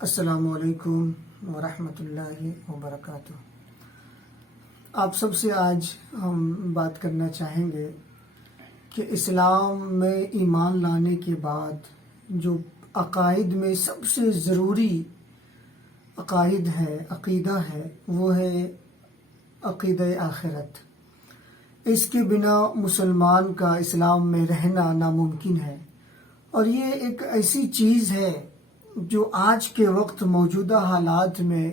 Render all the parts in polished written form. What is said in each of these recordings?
السلام علیکم ورحمۃ اللہ وبرکاتہ۔ آپ سب سے آج ہم بات کرنا چاہیں گے کہ اسلام میں ایمان لانے کے بعد جو عقائد میں سب سے ضروری عقیدہ ہے وہ ہے عقیدہ آخرت۔ اس کے بنا مسلمان کا اسلام میں رہنا ناممکن ہے، اور یہ ایک ایسی چیز ہے جو آج کے وقت موجودہ حالات میں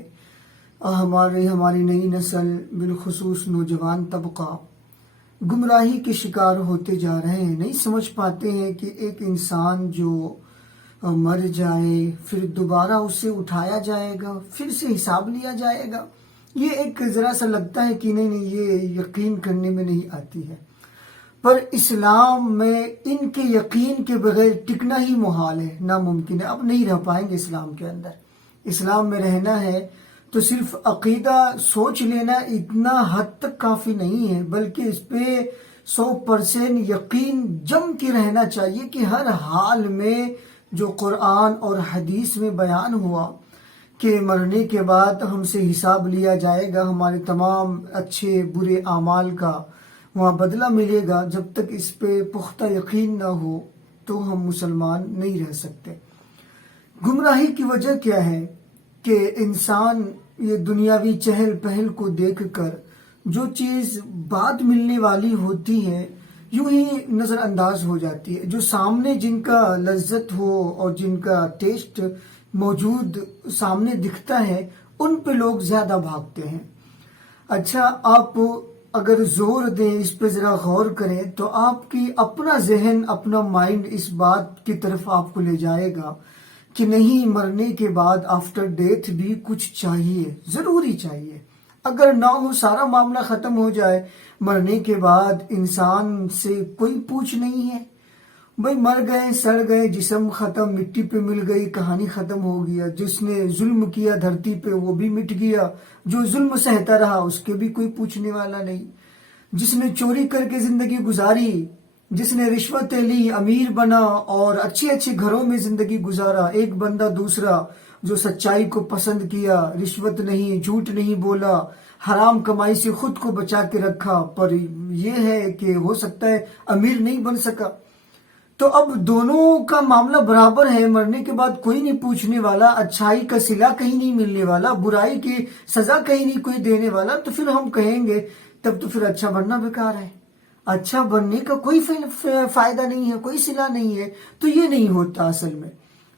ہماری نئی نسل بالخصوص نوجوان طبقہ گمراہی کے شکار ہوتے جا رہے ہیں۔ نہیں سمجھ پاتے ہیں کہ ایک انسان جو مر جائے پھر دوبارہ اسے اٹھایا جائے گا، پھر سے حساب لیا جائے گا۔ یہ ایک ذرا سا لگتا ہے کہ نہیں یہ یقین کرنے میں نہیں آتی ہے، پر اسلام میں ان کے یقین کے بغیر ٹکنا ہی محال ہے، ناممکن ہے۔ اب نہیں رہ پائیں گے اسلام کے اندر۔ اسلام میں رہنا ہے تو صرف عقیدہ سوچ لینا اتنا حد تک کافی نہیں ہے، بلکہ اس پہ 100% یقین جم کے رہنا چاہیے کہ ہر حال میں جو قرآن اور حدیث میں بیان ہوا کہ مرنے کے بعد ہم سے حساب لیا جائے گا، ہمارے تمام اچھے برے اعمال کا وہاں بدلہ ملے گا، جب تک اس پہ پختہ یقین نہ ہو تو ہم مسلمان نہیں رہ سکتے۔ گمراہی کی وجہ کیا ہے کہ انسان یہ دنیاوی چہل پہل کو دیکھ کر جو چیز بعد ملنے والی ہوتی ہے یوں ہی نظر انداز ہو جاتی ہے۔ جو سامنے جن کا لذت ہو اور جن کا ٹیسٹ موجود سامنے دکھتا ہے ان پہ لوگ زیادہ بھاگتے ہیں۔ اچھا، آپ اگر زور دیں، اس پہ ذرا غور کریں تو آپ کی اپنا ذہن، اپنا مائنڈ اس بات کی طرف آپ کو لے جائے گا کہ نہیں، مرنے کے بعد آفٹر ڈیتھ بھی کچھ چاہیے، ضروری چاہیے۔ اگر نہ ہو، سارا معاملہ ختم ہو جائے، مرنے کے بعد انسان سے کوئی پوچھ نہیں ہے، بھئی مر گئے، سڑ گئے، جسم ختم، مٹی پہ مل گئی، کہانی ختم ہو گیا۔ جس نے ظلم کیا دھرتی پہ وہ بھی مٹ گیا، جو ظلم سہتا رہا اس کے بھی کوئی پوچھنے والا نہیں۔ جس نے چوری کر کے زندگی گزاری، جس نے رشوتیں لی، امیر بنا اور اچھے اچھے گھروں میں زندگی گزارا، ایک بندہ دوسرا جو سچائی کو پسند کیا، رشوت نہیں، جھوٹ نہیں بولا، حرام کمائی سے خود کو بچا کے رکھا، پر یہ ہے کہ ہو سکتا ہے امیر نہیں بن سکا۔ تو اب دونوں کا معاملہ برابر ہے، مرنے کے بعد کوئی نہیں پوچھنے والا، اچھائی کا صلہ کہیں نہیں ملنے والا، برائی کی سزا کہیں نہیں کوئی دینے والا، تو پھر ہم کہیں گے تب تو پھر اچھا بننا بیکار ہے، اچھا بننے کا کوئی فائدہ نہیں ہے، کوئی صلہ نہیں ہے۔ تو یہ نہیں ہوتا،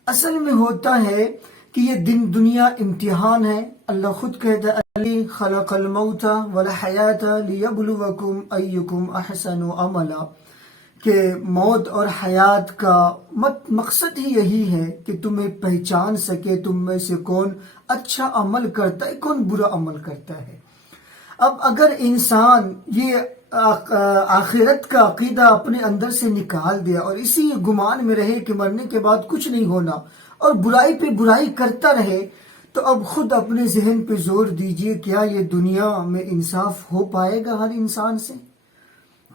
اصل میں ہوتا ہے کہ یہ دنیا امتحان ہے۔ اللہ خود کہتا ہے الذی خلق الموت والحیات لیبلوکم ایکم احسن عملا، کہ موت اور حیات کا مقصد ہی یہی ہے کہ تمہیں پہچان سکے تم میں سے کون اچھا عمل کرتا ہے، کون برا عمل کرتا ہے۔ اب اگر انسان یہ آخرت کا عقیدہ اپنے اندر سے نکال دیا اور اسی گمان میں رہے کہ مرنے کے بعد کچھ نہیں ہونا اور برائی پہ برائی کرتا رہے، تو اب خود اپنے ذہن پہ زور دیجئے، کیا یہ دنیا میں انصاف ہو پائے گا ہر انسان سے؟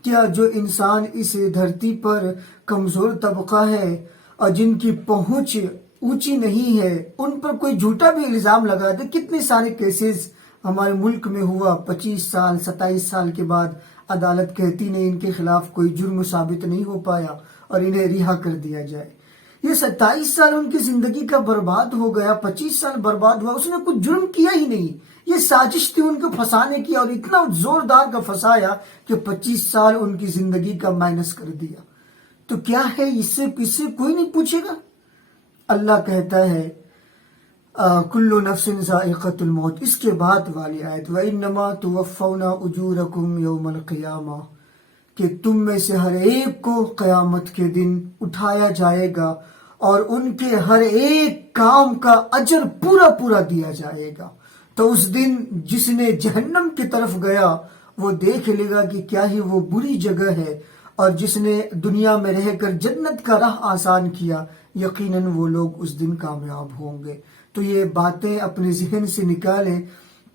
کیا جو انسان اس دھرتی پر کمزور طبقہ ہے اور جن کی پہنچ اونچی نہیں ہے ان پر کوئی جھوٹا بھی الزام لگا دے؟ کتنے سارے کیسز ہمارے ملک میں ہوا، 25 سال 27 سال کے بعد عدالت کہتی نہیں ان کے خلاف کوئی جرم ثابت نہیں ہو پایا اور انہیں رہا کر دیا جائے۔ یہ 27 سال ان کی زندگی کا برباد ہو گیا، 25 سال برباد ہوا، اس نے کچھ جرم کیا ہی نہیں، یہ سازش تھی ان کو پھنسانے کی، اور اتنا زوردار کا پھنسایا کہ 25 سال ان کی زندگی کا مائنس کر دیا۔ تو کیا ہے، اس سے کوئی نہیں پوچھے گا؟ اللہ کہتا ہے کل نفس ذائقۃ الموت، اس کے بعد والی آیت وَإِنَّمَا تُوَفَّوْنَ أُجُورَكُمْ يَوْمَ الْقِيَامَةِ، کہ تم میں سے ہر ایک کو قیامت کے دن اٹھایا جائے گا اور ان کے ہر ایک کام کا اجر پورا پورا دیا جائے گا۔ تو اس دن جس نے جہنم کی طرف گیا وہ دیکھ لے گا کہ کیا ہی وہ بری جگہ ہے، اور جس نے دنیا میں رہ کر جنت کا راہ آسان کیا، یقیناً وہ لوگ اس دن کامیاب ہوں گے۔ تو یہ باتیں اپنے ذہن سے نکالیں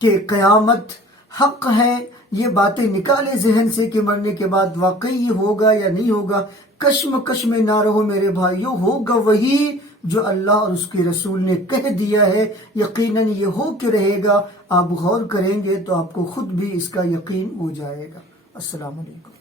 کہ قیامت حق ہے، یہ باتیں نکالیں ذہن سے کہ مرنے کے بعد واقعی یہ ہوگا یا نہیں ہوگا۔ کشمکش میں نہ رہو میرے بھائیوں، ہوگا وہی جو اللہ اور اس کے رسول نے کہہ دیا ہے یقیناً یہ ہو کے رہے گا. آپ غور کریں گے تو آپ کو خود بھی اس کا یقین ہو جائے گا. السلام علیکم.